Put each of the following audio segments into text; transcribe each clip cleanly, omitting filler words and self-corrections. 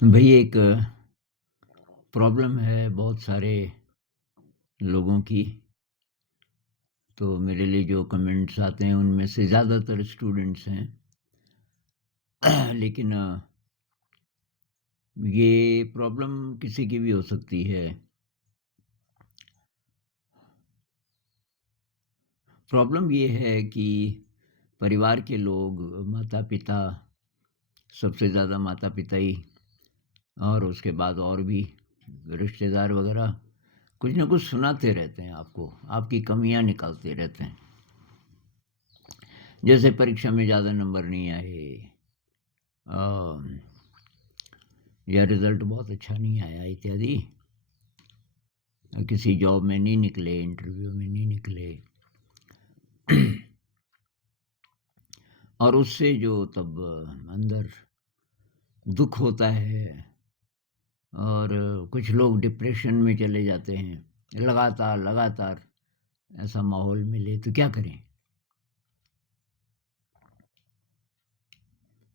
भई एक प्रॉब्लम है बहुत सारे लोगों की। तो मेरे लिए जो कमेंट्स आते हैं उनमें से ज़्यादातर स्टूडेंट्स हैं। लेकिन ये प्रॉब्लम किसी की भी हो सकती है। प्रॉब्लम ये है कि परिवार के लोग, माता-पिता, सबसे ज़्यादा माता-पिता ही, और उसके बाद और भी रिश्तेदार वग़ैरह कुछ न कुछ सुनाते रहते हैं आपको, आपकी कमियाँ निकालते रहते हैं। जैसे परीक्षा में ज़्यादा नंबर नहीं आए, अ, या रिज़ल्ट बहुत अच्छा नहीं आया इत्यादि, किसी जॉब में नहीं निकले, इंटरव्यू में नहीं निकले। और उससे जो तब अंदर दुःख होता है, और कुछ लोग डिप्रेशन में चले जाते हैं। लगातार ऐसा माहौल मिले तो क्या करें?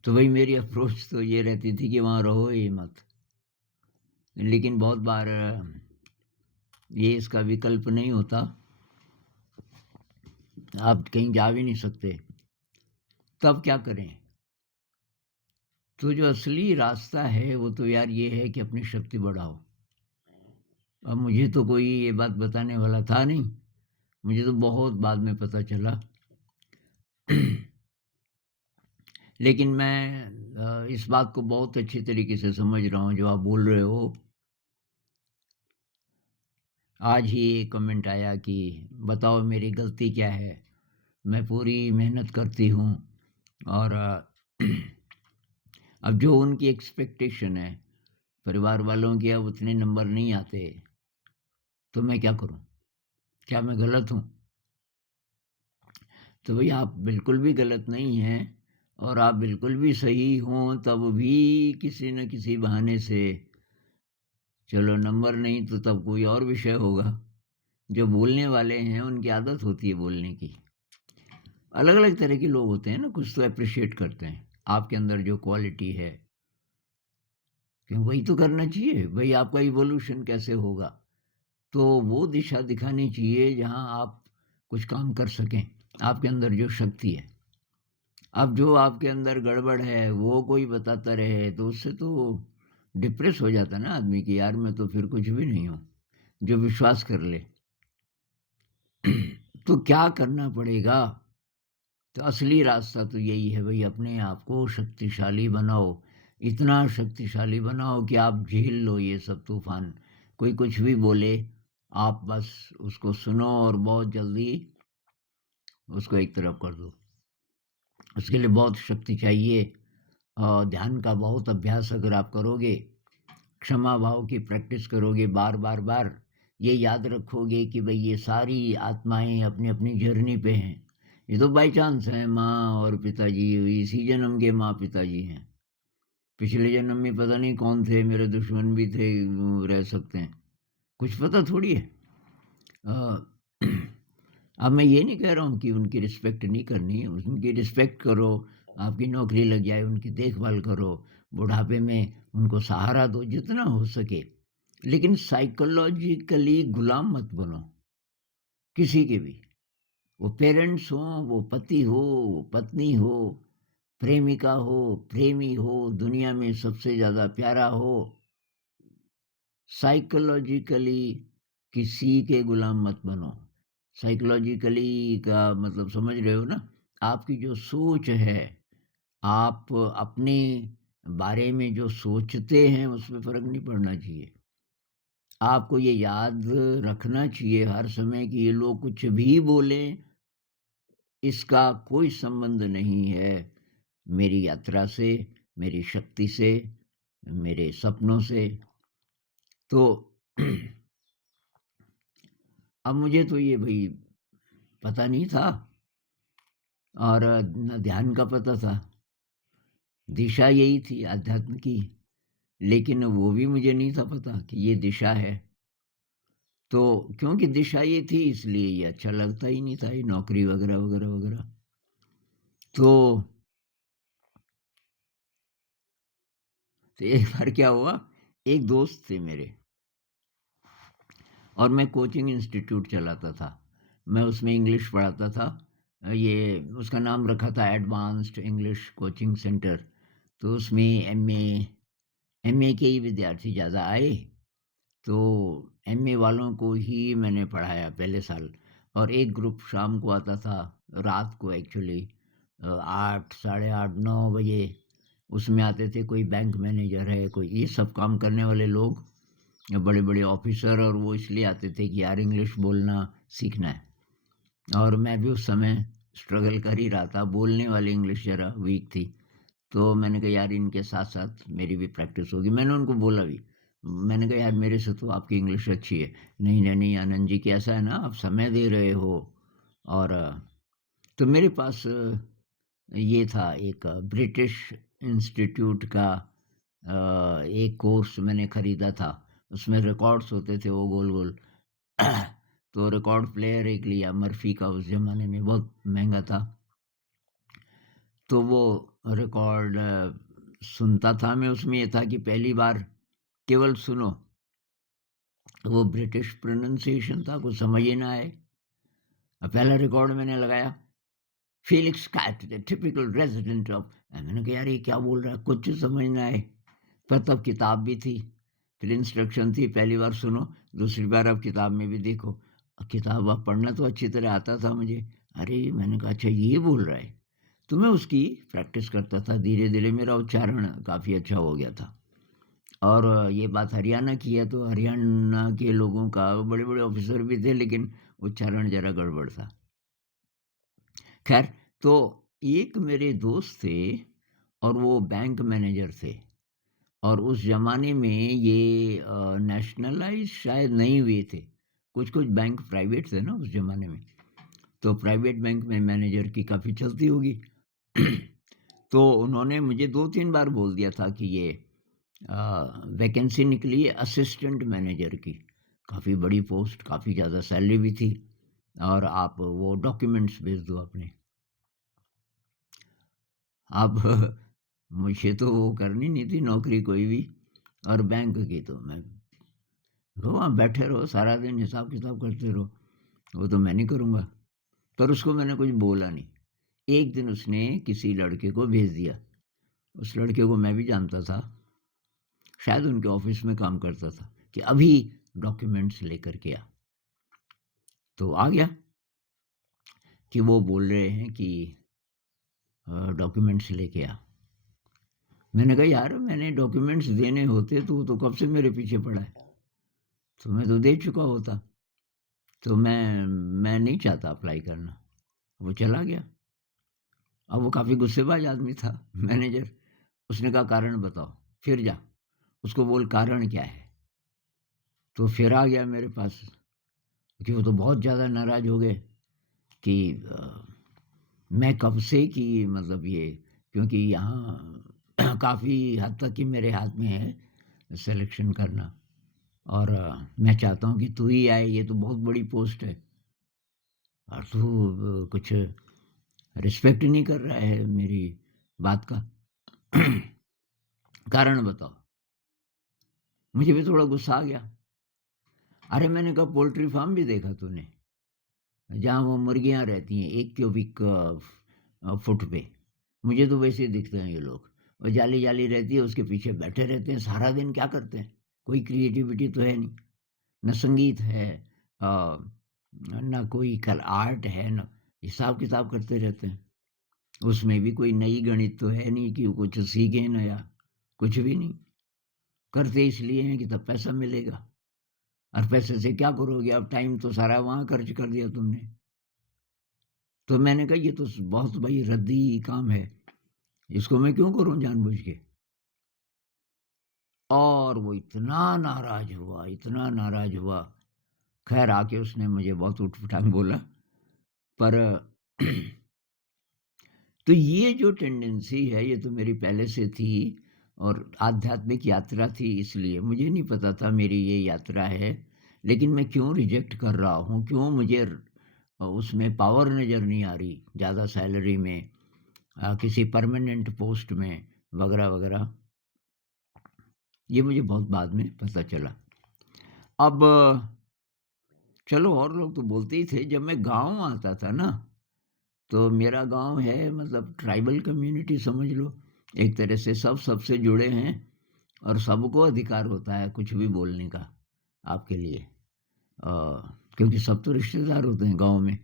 तो वही मेरी अप्रोच तो ये रहती थी कि वहाँ रहो ही मत। लेकिन बहुत बार ये इसका विकल्प नहीं होता, आप कहीं जा भी नहीं सकते, तब क्या करें? तो जो असली रास्ता है वो तो यार ये है कि अपनी शक्ति बढ़ाओ। अब मुझे तो कोई ये बात बताने वाला था नहीं, मुझे तो बहुत बाद में पता चला। लेकिन मैं इस बात को बहुत अच्छी तरीके से समझ रहा हूँ जो आप बोल रहे हो। आज ही एक कमेंट आया कि बताओ मेरी गलती क्या है? मैं पूरी मेहनत करती हूँ, और अब जो उनकी एक्सपेक्टेशन है, परिवार वालों के अब उतने नंबर नहीं आते, तो मैं क्या करूँ? क्या मैं गलत हूँ? तो भई आप बिल्कुल भी गलत नहीं हैं, और आप बिल्कुल भी सही हों तब भी किसी न किसी बहाने से, चलो नंबर नहीं तो तब कोई और विषय होगा। जो बोलने वाले हैं उनकी आदत होती है बोलने की। अलग-अलग तरह के लोग होते हैं ना, कुछ तो एप्रिशिएट करते हैं, आपके अंदर जो क्वालिटी है, कि वही तो करना चाहिए, भई आपका इवोल्यूशन कैसे होगा? तो वो दिशा दिखानी चाहिए जहाँ आप कुछ काम कर सकें, आपके अंदर जो शक्ति है। अब जो आपके अंदर गड़बड़ है, वो कोई बताता रहे, तो उससे तो डिप्रेस हो जाता है ना आदमी कि यार मैं तो फिर कुछ भी नहीं हूँ, जो विश्वास कर ले। तो क्या करना पड़ेगा? तो असली रास्ता तो यही है भई, अपने आप को शक्तिशाली बनाओ। इतना शक्तिशाली बनाओ कि आप झेल लो ये सब तूफ़ान। कोई कुछ भी बोले, आप बस उसको सुनो और बहुत जल्दी उसको एक तरफ कर दो। उसके लिए बहुत शक्ति चाहिए। ध्यान का बहुत अभ्यास अगर आप करोगे, क्षमा भाव की प्रैक्टिस करोगे बार, ये याद रखोगे कि भई ये सारी आत्माएँ अपनी-अपनी जर्नी पे हैं। ये तो बाय चांस हैं, माँ और पिताजी इसी जन्म के माँ-पिताजी हैं। पिछले जन्म में पता नहीं कौन थे, मेरे दुश्मन भी थे, रह सकते हैं। कुछ पता थोड़ी है। अ, अब मैं ये नहीं कह रहा हूँ कि उनकी रिस्पेक्ट नहीं करनी है, उनकी रिस्पेक्ट करो, आपकी नौकरी लग जाए, उनकी देखभाल करो, बुढ़ापे में उनको सहारा दो जितना हो सके। लेकिन साइकोलॉजिकली गुलाम मत बनो, किसी के भी। वो पेरेंट्स हों, वो पति हो, वो पत्नी हो, प्रेमिका हो, प्रेमी हो, दुनिया में सबसे ज़्यादा प्यारा हो, साइकोलॉजिकली किसी के गुलाम मत बनो। साइकोलॉजिकली का मतलब समझ रहे हो ना? आपकी जो सोच है, आप अपने बारे में जो सोचते हैं, उसमें फ़र्क नहीं पड़ना चाहिए। आपको ये याद रखना चाहिए हर समय कि ये लोग कुछ भी बोलें, इसका कोई संबंध नहीं है मेरी यात्रा से, मेरी शक्ति से, मेरे सपनों से। तो अब मुझे तो ये भई पता नहीं था, और ना ध्यान का पता था। दिशा यही थी अध्यात्म की, लेकिन वो भी मुझे नहीं था पता कि ये दिशा है। तो क्योंकि दिशा ये थी इसलिए ये अच्छा लगता ही नहीं था, ये नौकरी वग़ैरह। तो तो एक बार क्या हुआ, एक दोस्त थे मेरे और मैं कोचिंग इंस्टीट्यूट चलाता था। मैं उसमें इंग्लिश पढ़ाता था। ये उसका नाम रखा था एडवांस्ड इंग्लिश कोचिंग सेंटर। तो उसमें एमए के ही विद्यार्थी ज़्यादा आए, तो एमए वालों को ही मैंने पढ़ाया पहले साल। और एक ग्रुप शाम को आता था, रात को एक्चुअली 8, साढ़े 8, 9 बजे उसमें आते थे। कोई बैंक मैनेजर है, कोई ये सब काम करने वाले लोग, बड़े-बड़े ऑफ़िसर, और वो इसलिए आते थे कि यार इंग्लिश बोलना सीखना है। और मैं भी उस समय स्ट्रगल कर ही रहा था, बोलने वाली इंग्लिश ज़रा वीक थी। तो मैंने कहा यार इनके साथ-साथ मेरी भी प्रैक्टिस होगी। मैंने उनको बोला भी, मैंने कहा यार मेरे से तो आपकी इंग्लिश अच्छी है। नहीं, नहीं, नहीं आनंद जी, कि ऐसा है ना, आप समय दे रहे हो। और तो मेरे पास ये था एक ब्रिटिश इंस्टीट्यूट का एक कोर्स मैंने खरीदा था। उसमें रिकॉर्ड्स होते थे वो गोल-गोल। तो रिकॉर्ड प्लेयर एक लिया मर्फ़ी का, उस ज़माने में बहुत महँगा था। तो वो रिकॉर्ड सुनता था मैं। उसमें ये था कि पहली बार केवल सुनो, वो ब्रिटिश प्रोनंसिएशन था, कुछ समझ ही ना आए। पहला रिकॉर्ड मैंने लगाया, Felix cat the typical resident of, मैंने कहा यार ये क्या बोल रहा है, कुछ समझ ना आए। पर तब किताब भी थी, फिर इंस्ट्रक्शन थी, पहली बार सुनो, दूसरी बार अब किताब में भी देखो। किताब अब पढ़ना तो अच्छी तरह आता था मुझे। अरे! मैंने कहा अच्छा ये बोल रहा है। तो मैं उसकी प्रैक्टिस करता था, धीरे-धीरे मेरा उच्चारण काफ़ी अच्छा हो गया था। और ये बात हरियाणा की है, तो हरियाणा के लोगों का बड़े-बड़े ऑफ़िसर भी थे, लेकिन उच्चारण ज़रा गड़बड़ था। ख़ैर, तो एक मेरे दोस्त थे और वो बैंक मैनेजर थे। और उस ज़माने में ये नेशनलाइज़ शायद नहीं हुए थे। कुछ-कुछ बैंक प्राइवेट थे ना उस ज़माने में, तो प्राइवेट बैंक में मैनेजर की काफ़ी चलती होगी। तो उन्होंने मुझे 2-3 बार बोल दिया था कि ये वैकेंसी निकली है असिस्टेंट मैनेजर की। काफ़ी बड़ी पोस्ट, काफ़ी ज़्यादा सैलरी भी थी, और आप वो डॉक्यूमेंट्स भेज दो अपने। अब मुझे तो वो करनी नहीं थी नौकरी कोई भी, और बैंक की तो मैं, वहाँ बैठे रहो सारा दिन हिसाब-किताब करते रहो, वो तो मैं नहीं करूँगा। पर उसको मैंने कुछ बोला नहीं। एक दिन उसने किसी लड़के को भेज दिया। उस लड़के को मैं भी जानता था, शायद उनके ऑफ़िस में काम करता था, कि अभी डॉक्यूमेंट्स लेकर के आ। तो आ गया कि वो बोल रहे हैं कि डॉक्यूमेंट्स लेके आ। मैंने कहा यार मैंने डॉक्यूमेंट्स देने होते तो वो तो कब से मेरे पीछे पड़ा है, तो मैं तो दे चुका होता। तो मैं नहीं चाहता अप्लाई करना। वो चला गया। अब वो काफ़ी गुस्सेबाज आदमी था, मैनेजर। उसने कहा कारण बताओ, फिर जा, उसको बोल कारण क्या है। तो फिर आ गया मेरे पास, कि वो तो बहुत ज़्यादा नाराज़ हो गए कि मैं कब से कि मतलब ये, क्योंकि यहाँ काफ़ी हद तक कि मेरे हाथ में है सिलेक्शन करना, और मैं चाहता हूँ कि तू ही आए, ये तो बहुत बड़ी पोस्ट है, और तू कुछ रिस्पेक्ट नहीं कर रहा है मेरी बात का। कारण बताओ। मुझे भी थोड़ा गुस्सा आ गया। अरे मैंने कहा पोल्ट्री फार्म भी देखा तूने? जहाँ वो मुर्गियाँ रहती हैं 1 क्यूबिक फुट पे। मुझे तो वैसे ही दिखते हैं ये लोग। और जाली-जाली रहती है, उसके पीछे बैठे रहते हैं, सारा दिन क्या करते हैं? कोई क्रिएटिविटी तो है नहीं, ना संगीत है, अ, ना कोई कल आर्ट है, ना हिसाब-किताब करते रहते हैं। उसमें भी कोई नई गणित तो है नहीं कि वो कुछ सीखें नया, कुछ भी नहीं। करते इसलिए हैं कि तब पैसा मिलेगा, और पैसे से क्या करोगे? अब टाइम तो सारा वहाँ खर्च कर दिया तुमने। तो मैंने कहा ये तो बहुत भाई रद्दी काम है, इसको मैं क्यों करूँ जानबूझ के? और वो इतना नाराज़ हुआ, इतना नाराज़ हुआ। ख़ैर आके उसने मुझे बहुत ऊट-पटांग बोला, पर तो ये जो टेंडेंसी है ये तो मेरी पहले से थी, और आध्यात्मिक यात्रा थी, इसलिए मुझे नहीं पता था मेरी ये यात्रा है। लेकिन मैं क्यों रिजेक्ट कर रहा हूँ, क्यों मुझे उसमें पावर नज़र नहीं आ रही, ज़्यादा सैलरी में, किसी परमानेंट पोस्ट में, वगैरह वगैरह। ये मुझे बहुत बाद में पता चला। अब चलो और लोग तो बोलते ही थे, जब मैं गाँव आता था ना, तो मेरा गाँव है मतलब ट्राइबल कम्युनिटी समझ लो। एक तरह से सब सबसे जुड़े हैं और सबको अधिकार होता है कुछ भी बोलने का आपके लिए। क्योंकि सब तो रिश्तेदार होते हैं गाँव में।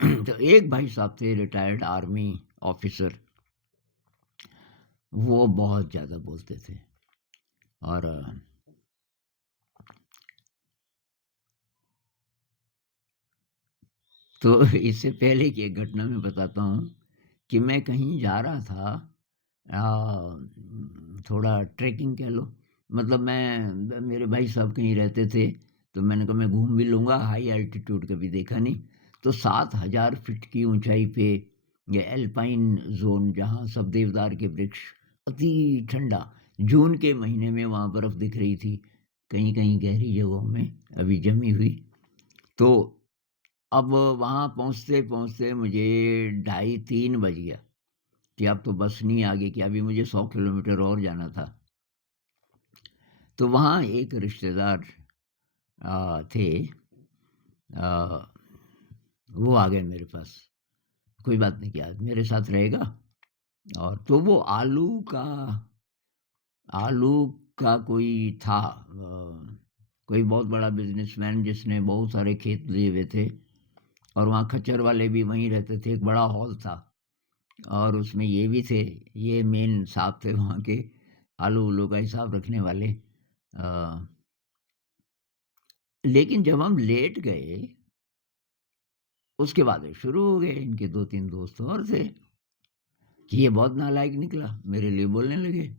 तो एक भाई साहब थे रिटायर्ड आर्मी ऑफिसर, वो बहुत ज़्यादा बोलते थे और तो इससे पहले की एक घटना मैं बताता हूँ कि मैं कहीं जा रहा था, थोड़ा ट्रैकिंग कह लो, मतलब मेरे भाई साहब कहीं रहते थे, तो मैंने कहा मैं घूम भी लूँगा, हाई एल्टीट्यूड कभी देखा नहीं। तो 7,000 फीट की ऊंचाई पे ये एल्पाइन ज़ोन, जहाँ सब देवदार के वृक्ष, अति ठंडा, जून के महीने में वहाँ बर्फ़ दिख रही थी, कहीं-कहीं गहरी जगहों में अभी जमी हुई। तो अब वहाँ पहुँचते-पहुँचते मुझे ढाई 3 बज गया कि अब तो बस नहीं आगे, कि अभी मुझे 100 किलोमीटर और जाना था। तो वहाँ एक रिश्तेदार थे, अ, वो आ गए मेरे पास, कोई बात नहीं किया, मेरे साथ रहेगा। और तो वो आलू का कोई था, कोई बहुत बड़ा बिज़नेसमैन जिसने बहुत सारे खेत लिए हुए थे और वहाँ खच्चर वाले भी वहीं रहते थे, एक बड़ा हॉल था और उसमें ये भी थे, ये मेन साहब थे वहाँ के, आलू-उलू का हिसाब रखने वाले। लेकिन जब हम लेट गए, उसके बाद ये शुरू हो गए, इनके 2-3 दोस्त और थे कि ये बहुत नालायक निकला, मेरे लिए बोलने लगे,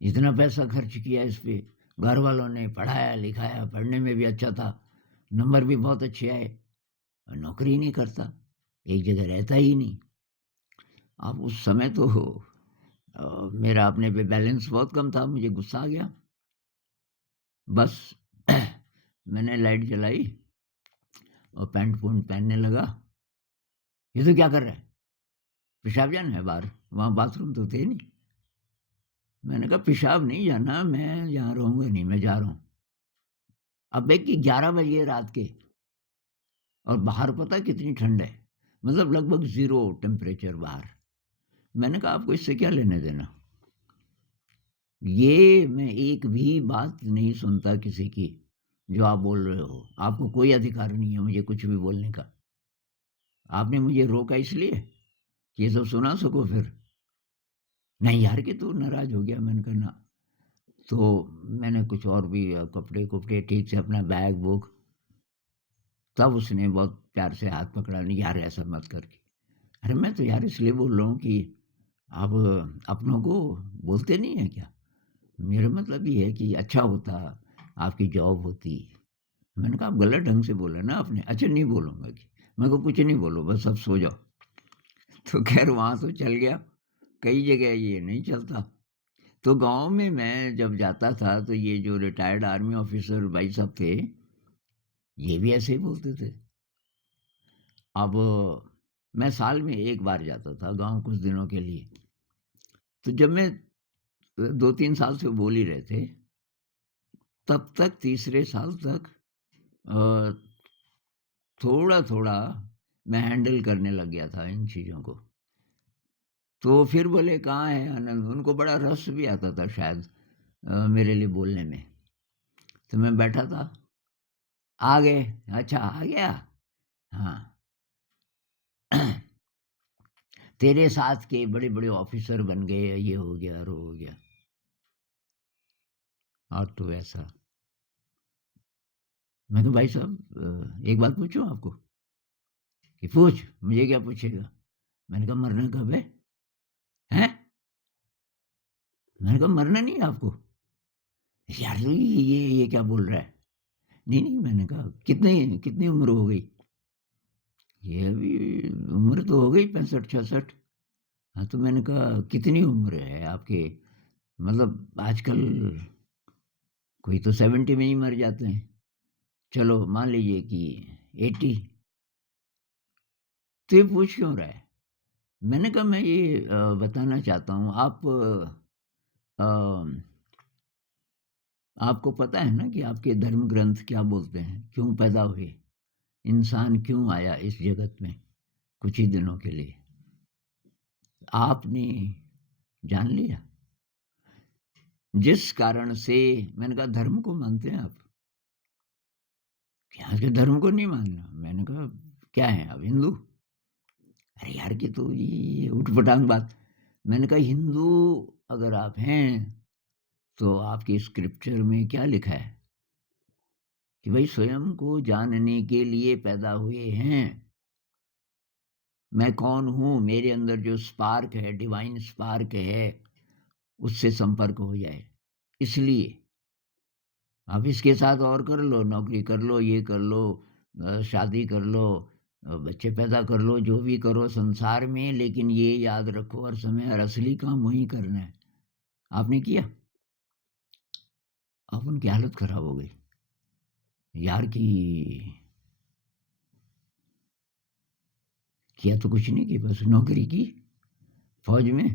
इतना पैसा खर्च किया इस पे, घर वालों ने पढ़ाया-लिखाया, पढ़ने में भी अच्छा था, नंबर भी बहुत अच्छे आए और नौकरी नहीं करता, एक जगह रहता ही नहीं। अब उस समय तो मेरा अपने पे बैलेंस बहुत कम था, मुझे गुस्सा आ गया। बस मैंने लाइट जलाई और पैंट-पूँट पहनने लगा। ये तो क्या कर रहा है? पेशाब जाना है बाहर? वहाँ बाथरूम तो थे नहीं। मैंने कहा पेशाब नहीं जाना, मैं यहाँ रहूँगा नहीं, मैं जा रहा हूँ। अब देखिए 11 बज गए रात के और बाहर पता है कितनी ठंड है? मतलब लगभग 0 टेम्परेचर बाहर। मैंने कहा आपको इससे क्या लेना-देना? ये मैं एक भी बात नहीं सुनता किसी की, जो आप बोल रहे हो। आपको कोई अधिकार नहीं है मुझे कुछ भी बोलने का। आपने मुझे रोका इसलिए कि ये सब सुना सको फिर? नहीं यार, कि तू नाराज़ हो गया। मैंने कहा ना। तो मैंने कुछ और भी कपड़े-कुपड़े ठीक से अपना बैग-वूग, तब उसने बहुत प्यार से हाथ पकड़ा, नहीं यार ऐसा मत कर के। अरे मैं तो यार इसलिए बोल रहा हूँ कि आप अपनों को बोलते नहीं हैं क्या? मेरा मतलब ये है कि अच्छा होता, आपकी जॉब होती। मैंने कहा आप गलत ढंग से बोला ना आपने। अच्छा नहीं बोलूँगा कि, मैं कहा कुछ नहीं बोलो, बस अब सो जाओ। तो ख़ैर वहाँ तो चल गया, कई जगह ये नहीं चलता। तो गाँव में मैं जब जाता था तो ये जो रिटायर्ड आर्मी ऑफ़िसर भाई साहब थे, ये भी ऐसे ही बोलते थे। अब मैं साल में 1 बार जाता था गाँव कुछ दिनों के लिए। तो जब मैं 2-3 साल से बोल ही रहे थे, तब तक तीसरे साल तक अ, थोड़ा-थोड़ा मैं हैंडल करने लग गया था इन चीज़ों को। तो फिर बोले कहाँ है आनंद? उनको बड़ा रस भी आता था शायद मेरे लिए बोलने में। तो मैं बैठा था, आ गए, अच्छा आ गया? हाँ। तेरे साथ के बड़े-बड़े ऑफ़िसर बन गए, ये हो गया और वो हो गया। और तो ऐसा। मैं कहा भाई साहब एक बात पूछूँ आपको? कि पूछ, मुझे क्या पूछेगा? मैंने कहा मरना कब है? हैं? मैंने कहा मरना नहीं है आपको? यार ये क्या बोल रहा है? नहीं, नहीं, मैंने कहा कितनी कितनी उम्र हो गई? ये अभी उम्र तो हो गई 65-66। हाँ, तो मैंने कहा कितनी उम्र है आपके? मतलब आजकल कोई तो 70 में ही मर जाते हैं। चलो मान लीजिए कि 80। तो ये पूछ क्यों रहा है? मैंने कहा मैं ये बताना चाहता हूँ आप आपको पता है ना कि आपके धर्म ग्रंथ क्या बोलते हैं? क्यों पैदा हुए? इंसान क्यों आया इस जगत में कुछ ही दिनों के लिए? आपने जान लिया? जिस कारण से मैंने कहा धर्म को मानते हैं आप? कि यहाँ के धर्म को नहीं मानना। मैंने कहा क्या हैं आप हिंदू? अरे यार! कि तो ये ऊट-पटांग बात। मैंने कहा हिंदू अगर आप हैं, तो आपकी स्क्रिप्चर में क्या लिखा है? कि भई स्वयं को जानने के लिए पैदा हुए हैं। मैं कौन हूँ? मेरे अंदर जो स्पार्क है, डिवाइन स्पार्क है, उससे संपर्क हो जाए। इसलिए आप इसके साथ और कर लो, नौकरी कर लो, ये कर लो, शादी कर लो, बच्चे पैदा कर लो, जो भी करो संसार में, लेकिन ये याद रखो हर समय हर असली काम वही करना है। आपने किया? अब उनकी हालत खराब हो गई। यार कि किया तो कुछ नहीं कि बस नौकरी की फ़ौज में।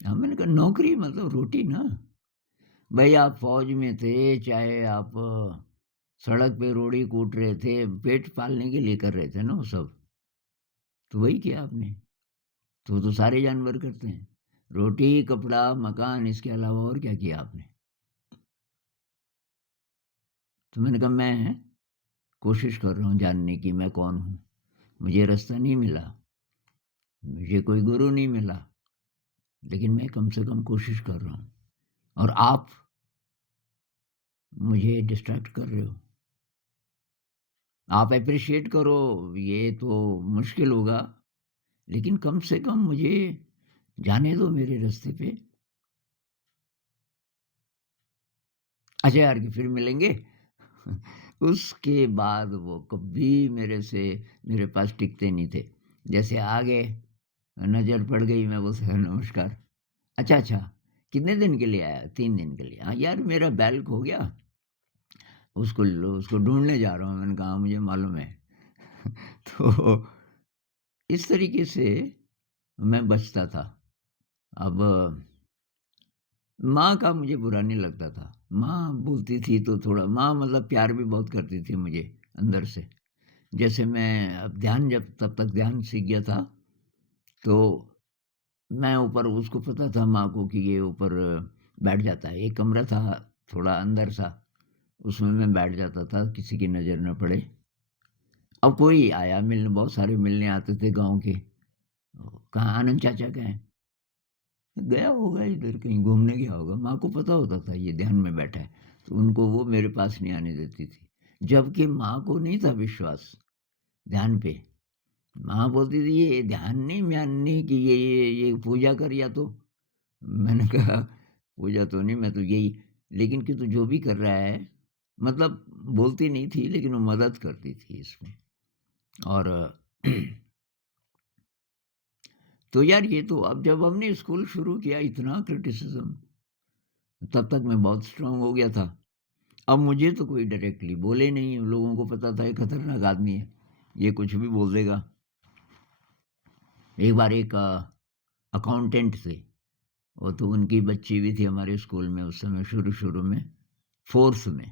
हाँ, मैंने कहा नौकरी मतलब रोटी ना। भई आप फ़ौज में थे, चाहे आप सड़क पे रोड़ी कूट रहे थे, पेट पालने के लिए कर रहे थे ना वो सब। तो वही किया आपने। तो वो तो सारे जानवर करते हैं। रोटी, कपड़ा, मकान इसके अलावा और क्या किया आपने? तो मैंने कहा मैं कोशिश कर रहा हूँ जानने की मैं कौन हूँ। मुझे रास्ता नहीं मिला, मुझे कोई गुरु नहीं मिला, लेकिन मैं कम से कम कोशिश कर रहा हूँ। और आप मुझे डिस्ट्रैक्ट कर रहे हो। आप एप्रिशिएट करो, ये तो मुश्किल होगा, लेकिन कम से कम मुझे जाने दो मेरे रास्ते पे। अच्छा यार कि फिर मिलेंगे। उसके बाद वो कभी मेरे पास टिकते नहीं थे। जैसे आ गए, नज़र पड़ गई, मैं बोलता नमस्कार। अच्छा, अच्छा, कितने दिन के लिए आया? 3 दिन के लिए। हाँ, यार मेरा बैल खो गया, उसको ढूँढने जा रहा हूँ। मैंने कहा हाँ, मुझे मालूम है। तो इस तरीके से मैं बचता था। अब माँ का मुझे बुरा नहीं लगता था। माँ बोलती थी तो थोड़ा, माँ मतलब प्यार भी बहुत करती थी मुझे अंदर से। जैसे मैं अब ध्यान, जब तब तक ध्यान सीख गया था, तो मैं ऊपर, उसको पता था माँ को कि ये ऊपर बैठ जाता है। एक कमरा था थोड़ा अंदर सा, उसमें मैं बैठ जाता था, किसी की नज़र न पड़े। अब कोई आया मिलने, बहुत सारे मिलने आते थे गाँव के। कहाँ आनंद चाचा कहाँ हैं? गया होगा इधर कहीं घूमने गया होगा। माँ को पता होता था ये ध्यान में बैठा है, तो उनको वो मेरे पास नहीं आने देती थी। जबकि माँ को नहीं था विश्वास ध्यान पे। माँ बोलती थी ये ध्यान नहीं माननी कि ये पूजा कर या तो। मैंने कहा पूजा तो नहीं, मैं तो यही, लेकिन कि तू जो भी कर रहा है, मतलब बोलती नहीं थी लेकिन वो मदद करती थी इसमें। और तो यार ये तो, अब जब हमने स्कूल शुरू किया इतना क्रिटिसिज़्म, तब तक मैं बहुत स्ट्रॉन्ग हो गया था। अब मुझे तो कोई डायरेक्टली बोले नहीं, लोगों को पता था ये खतरनाक आदमी है, ये कुछ भी बोल देगा। एक बार एक अकाउंटेंट थे, वो तो उनकी बच्ची भी थी हमारे स्कूल में उस समय शुरू-शुरू में, 4th में।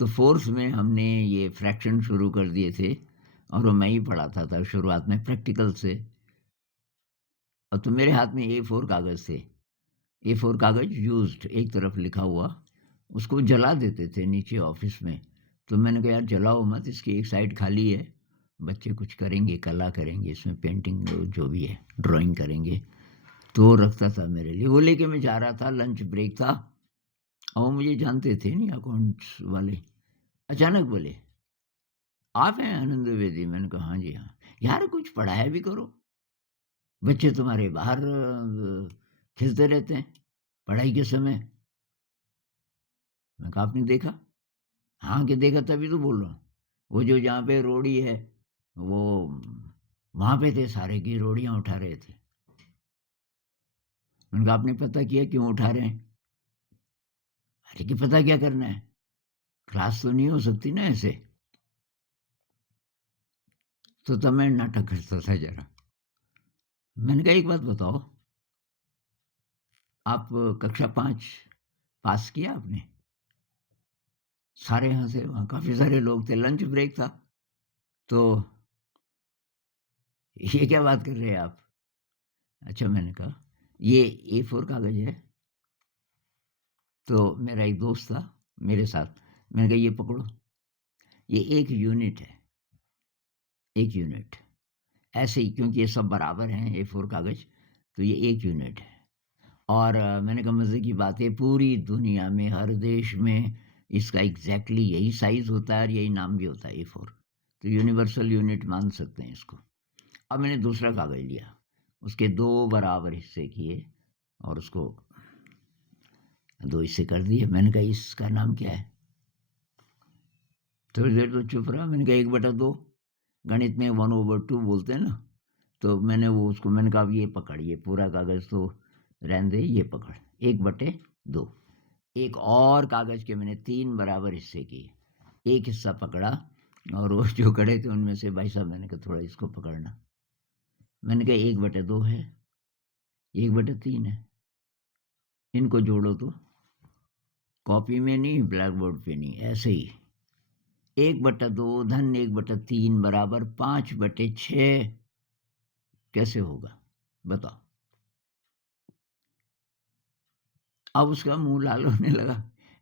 तो 4th में हमने ये फ्रैक्शन शुरू कर दिए थे और वो मैं ही पढ़ाता था शुरुआत में प्रैक्टिकल से। तो मेरे हाथ में A4 कागज़ थे। A4 कागज़ यूज़्ड, एक तरफ लिखा हुआ, उसको जला देते थे नीचे ऑफ़िस में। तो मैंने कहा यार जलाओ मत, इसकी एक साइड खाली है, बच्चे कुछ करेंगे, कला करेंगे, इसमें पेंटिंग जो भी है, ड्राइंग करेंगे। तो वो रखता था मेरे लिए, वो लेके मैं जा रहा था, लंच ब्रेक था और वो मुझे जानते थे नहीं अकाउंट्स वाले। अचानक बोले, "आप हैं आनंद द्विवेदी?" मैंने कहा, "हाँ जी, हाँ।" "यार कुछ पढ़ाया भी करो, बच्चे तुम्हारे बाहर खेलते रहते हैं, पढ़ाई के समय।" मैंने कहा, "आपने देखा?" हाँ, कि देखा तभी तो बोल रहा हूँ। वो जो जहाँ पे रोड़ी है, वो वहाँ पे थे सारे की रोड़ियाँ उठा रहे थे। मैंने कहा, "आपने पता किया क्यों उठा रहे हैं?" अरे! कि पता क्या करना है? क्लास तो नहीं हो सकती ना ऐसे। तो तब मैं नाटक करता था ज़रा। मैंने कहा, "एक बात बताओ, आप कक्षा 5 पास किया आपने?" सारे हँसे, वहाँ काफ़ी सारे लोग थे, लंच ब्रेक था। तो ये क्या बात कर रहे हैं आप? अच्छा, मैंने कहा, ये A4 कागज़ है। तो मेरा एक दोस्त था मेरे साथ, मैंने कहा ये पकड़ो, ये 1 यूनिट है, 1 यूनिट। ऐसे ही क्योंकि ये सब बराबर हैं A4 कागज़, तो ये 1 यूनिट है। और मैंने कहा मज़े की बात है, पूरी दुनिया में हर देश में इसका एग्ज़ैक्टली यही साइज़ होता है और यही नाम भी होता है A4। तो यूनिवर्सल यूनिट मान सकते हैं इसको। अब मैंने दूसरा कागज़ लिया, उसके 2 बराबर हिस्से किए और उसको 2 हिस्से कर दिए। मैंने कहा इसका नाम क्या है? थोड़ी देर तो चुप रहा। मैंने कहा 1/2, गणित में 1/2 बोलते हैं ना, तो मैंने वो उसको मैंने कहा अब ये पकड़, ये पूरा कागज़ तो रहने दे, ये पकड़ 1/2। एक और कागज़ के मैंने 3 बराबर हिस्से किए, एक हिस्सा पकड़ा और वो जो खड़े थे उनमें से, भाई साहब मैंने कहा थोड़ा इसको पकड़ना। मैंने कहा 1/2 है, 1/3 है, इनको जोड़ो तो। कॉपी में नहीं, ब्लैक बोर्ड पे नहीं, ऐसे ही 1/2 धन 1/3 बराबर 5/6 कैसे होगा बताओ? अब उसका मुँह लाल होने लगा।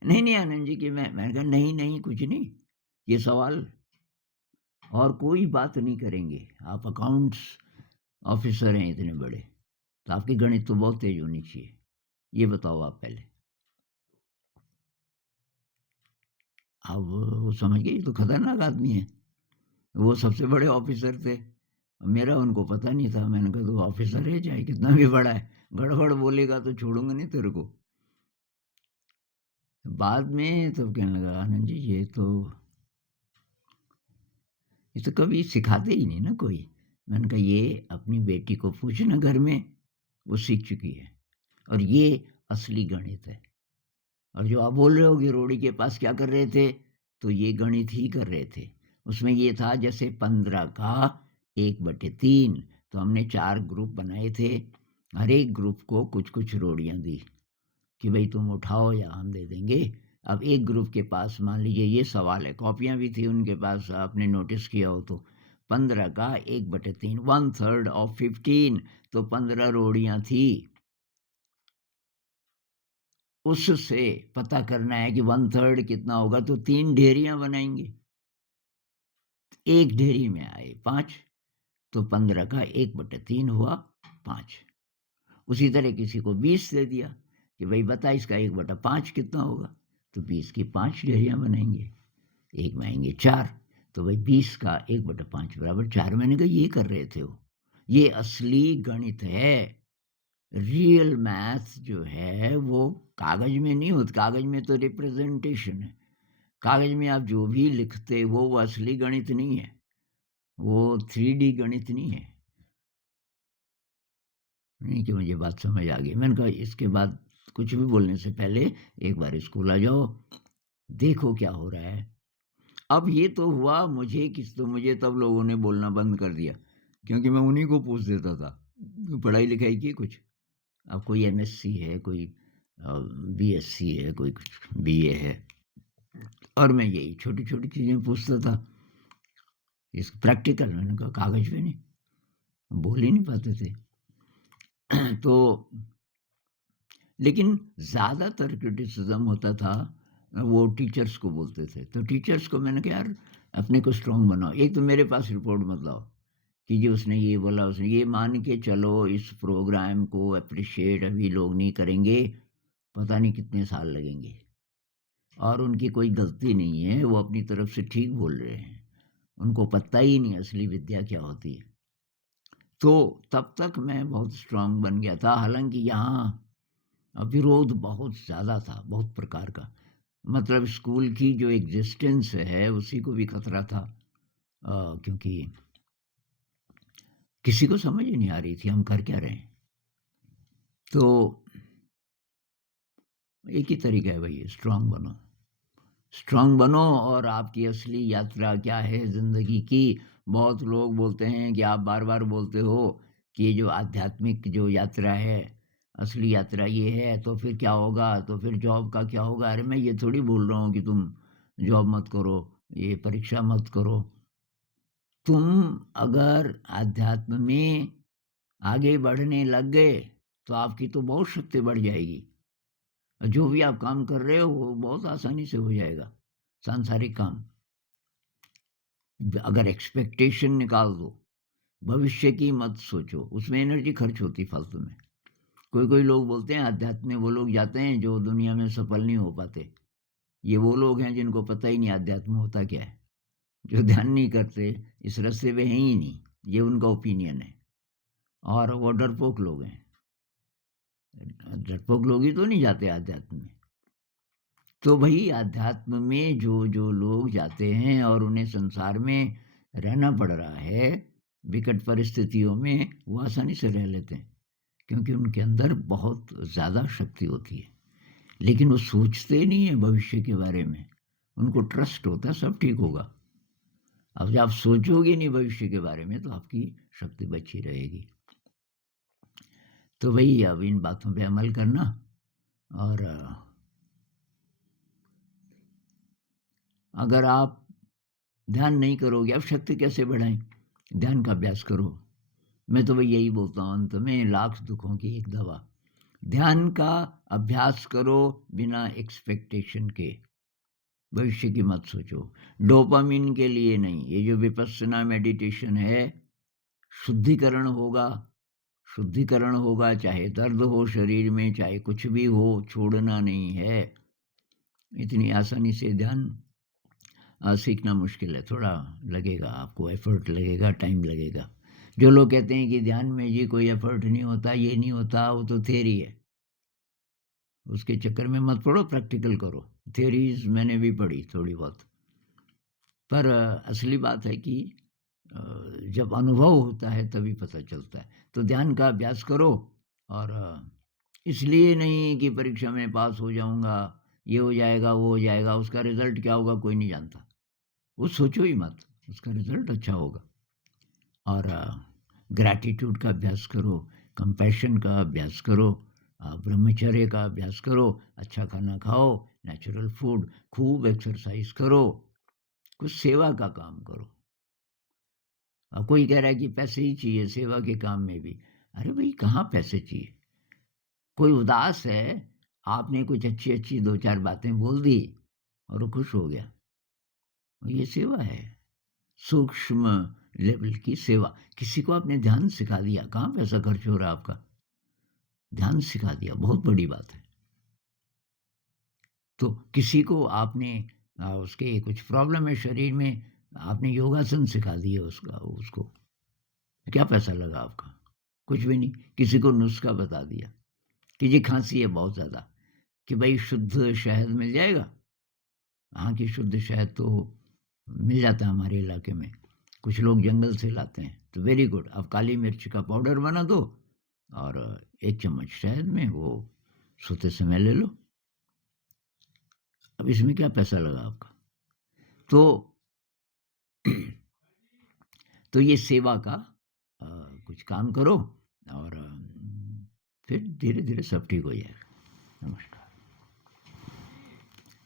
नहीं, नहीं आनंद जी कि मैंने कहा नहीं, नहीं कुछ नहीं, ये सवाल और कोई बात नहीं करेंगे। आप अकाउंट्स ऑफ़िसर हैं इतने बड़े, तो आपकी गणित तो बहुत तेज़ होनी चाहिए। ये बताओ आप पहले। अब वो समझ गए ये तो खतरनाक आदमी है। वो सबसे बड़े ऑफ़िसर थे। मेरा उनको पता नहीं था। मैंने कहा तू ऑफ़िसर है चाहे कितना भी बड़ा है, गड़बड़ बोलेगा तो छोड़ूँगा नहीं तेरे को। बाद में तब कहने लगा आनंद जी ये तो कभी सिखाते ही नहीं ना कोई। मैंने कहा ये अपनी बेटी को पूछना घर में, वो सीख चुकी है और ये असली गणित है। और जो आप बोल रहे हो कि रोड़ी के पास क्या कर रहे थे, तो ये गणित ही कर रहे थे। उसमें ये था जैसे 15 का 1/3, तो हमने 4 ग्रुप बनाए थे। हर एक ग्रुप को कुछ-कुछ रोड़ियाँ दी कि भई तुम उठाओ या हम दे देंगे। अब एक ग्रुप के पास मान लीजिए ये सवाल है, कॉपियाँ भी थी उनके पास, आपने नोटिस किया हो तो। 15 का 1/3 1/3 ऑफ 15, तो 15 रोड़ियाँ थी। उससे पता करना है कि 1/3 कितना होगा, तो 3 ढेरियाँ बनाएँगे। एक ढेरी में आए 5, तो 15 का 1/3 हुआ 5। उसी तरह किसी को 20 दे दिया कि भई बता इसका 1/5 कितना होगा, तो 20 की 5 ढेरियाँ बनाएँगे। एक में आएँगे 4, तो भई 20 का 1/5 बराबर 4। मैंने कहा ये कर रहे थे वो। ये असली गणित है। रियल मैथ जो है वो कागज़ में नहीं होता, कागज़ में तो रिप्रेजेंटेशन है। कागज़ में आप जो भी लिखते हो वो असली गणित नहीं है, वो 3D गणित नहीं है। नहीं कि मुझे बात समझ आ गई। मैंने कहा इसके बाद कुछ भी बोलने से पहले एक बार स्कूल आ जाओ, देखो क्या हो रहा है। अब ये तो हुआ मुझे तो मुझे तब लोगों ने बोलना बंद कर दिया, क्योंकि मैं उन्हीं को पूछ देता था, पढ़ाई-लिखाई की कुछ? अब कोई एमएससी है, कोई बीएससी है, कोई कुछ बीए है, और मैं यही छोटी-छोटी चीज़ें पूछता था। इस प्रैक्टिकल मैंने कहा कागज़ पे नहीं, बोल ही नहीं पाते थे। तो लेकिन ज़्यादातर क्रिटिसिज़्म होता था, वो टीचर्स को बोलते थे। तो टीचर्स को मैंने कहा यार अपने को स्ट्रॉन्ग बनाओ। एक तो मेरे पास रिपोर्ट मत लाओ कि जी उसने ये बोला, उसने ये मान के चलो इस प्रोग्राम को एप्रिशिएट अभी लोग नहीं करेंगे, पता नहीं कितने साल लगेंगे। और उनकी कोई गलती नहीं है, वो अपनी तरफ से ठीक बोल रहे हैं। उनको पता ही नहीं असली विद्या क्या होती है। तो तब तक मैं बहुत स्ट्रॉन्ग बन गया था, हालाँकि यहाँ विरोध बहुत ज़्यादा था, बहुत प्रकार का। मतलब स्कूल की जो एग्ज़िस्टेंस है, उसी को भी खतरा था, क्योंकि किसी को समझ ही नहीं आ रही थी हम कर क्या रहे हैं। तो एक ही तरीका है भई स्ट्रॉन्ग बनो। स्ट्रॉन्ग बनो और आपकी असली यात्रा क्या है ज़िंदगी की। बहुत लोग बोलते हैं कि आप बार-बार बोलते हो कि ये जो आध्यात्मिक जो यात्रा है, असली यात्रा ये है, तो फिर क्या होगा? तो फिर जॉब का क्या होगा? अरे मैं ये थोड़ी बोल रहा हूँ कि तुम जॉब मत करो, ये परीक्षा मत करो। तुम अगर आध्यात्म में आगे बढ़ने लग गए, तो आपकी तो बहुत शक्ति बढ़ जाएगी। जो भी आप काम कर रहे हो, वो बहुत आसानी से हो जाएगा, सांसारिक काम। अगर एक्सपेक्टेशन निकाल दो, भविष्य की मत सोचो, उसमें एनर्जी खर्च होती फालतू में। कोई लोग बोलते हैं आध्यात्म में वो लोग जाते हैं जो दुनिया में सफल नहीं हो पाते। ये वो लोग हैं जिनको पता ही नहीं आध्यात्म होता क्या है, जो ध्यान नहीं करते, इस रास्ते पे हैं ही नहीं। ये उनका ओपिनियन है, और वो डरपोक लोग हैं। डरपोक लोग ही तो नहीं जाते आध्यात्म में। तो भाई आध्यात्म में जो जो लोग जाते हैं और उन्हें संसार में रहना पड़ रहा है विकट परिस्थितियों में, वो आसानी से रह लेते हैं, क्योंकि उनके अंदर बहुत ज़्यादा शक्ति होती है। लेकिन वो सोचते नहीं है भविष्य के बारे में, उनको ट्रस्ट होता है सब ठीक होगा। अब जब आप सोचोगे नहीं भविष्य के बारे में, तो आपकी शक्ति बची रहेगी। तो वही अब इन बातों पे अमल करना। और अगर आप ध्यान नहीं करोगे, अब शक्ति कैसे बढ़ाएं? ध्यान का अभ्यास करो। मैं तो भाई यही बोलता हूँ अंत में, लाख दुखों की एक दवा। ध्यान का अभ्यास करो बिना एक्सपेक्टेशन के, भविष्य की मत सोचो। डोपामिन के लिए नहीं, ये जो विपस्सना मेडिटेशन है, शुद्धिकरण होगा। शुद्धिकरण होगा, चाहे दर्द हो शरीर में, चाहे कुछ भी हो, छोड़ना नहीं है। इतनी आसानी से ध्यान सीखना मुश्किल है, थोड़ा लगेगा आपको, एफर्ट लगेगा, टाइम लगेगा। जो लोग कहते हैं कि ध्यान में जी कोई एफर्ट नहीं होता, ये नहीं होता, वो तो थ्योरी है। उसके चक्कर में मत पड़ो, प्रैक्टिकल करो। थ्योरीज मैंने भी पढ़ी थोड़ी बहुत, पर असली बात है कि जब अनुभव होता है तभी पता चलता है। तो ध्यान का अभ्यास करो, और इसलिए नहीं कि परीक्षा में पास हो जाऊंगा, ये हो जाएगा, वो हो जाएगा, उसका रिजल्ट क्या होगा कोई नहीं जानता, वो सोचो ही मत, उसका रिजल्ट अच्छा होगा। और ग्रैटिट्यूड का अभ्यास करो, कंपैशन का अभ्यास करो, ब्रह्मचर्य का अभ्यास करो, अच्छा खाना खाओ, नेचुरल फूड, खूब एक्सरसाइज करो, कुछ सेवा का काम करो। अब कोई कह रहा है कि पैसे ही चाहिए सेवा के काम में भी। अरे भाई कहाँ पैसे चाहिए? कोई उदास है, आपने कुछ अच्छी अच्छी दो चार बातें बोल दी और वो खुश हो गया, ये सेवा है। सूक्ष्म लेवल की सेवा। किसी को आपने ध्यान सिखा दिया, कहाँ पैसा खर्च हो रहा है आपका? ध्यान सिखा दिया, बहुत बड़ी बात है। तो किसी को आपने उसके कुछ प्रॉब्लम है शरीर में, आपने योगासन सिखा दिया उसको, क्या पैसा लगा आपका? कुछ भी नहीं। किसी को नुस्खा बता दिया कि जी खांसी है बहुत ज़्यादा, कि भाई शुद्ध शहद मिल जाएगा। वहाँ की शुद्ध शहद तो मिल जाता है हमारे इलाके में, कुछ लोग जंगल से लाते हैं, तो वेरी गुड। अब काली मिर्च का पाउडर बना दो और 1 चम्मच शहद में वो सोते समय ले लो। अब इसमें क्या पैसा लगा आपका? तो तो ये सेवा का कुछ काम करो, और फिर धीरे धीरे सब ठीक हो जाएगा। नमस्कार।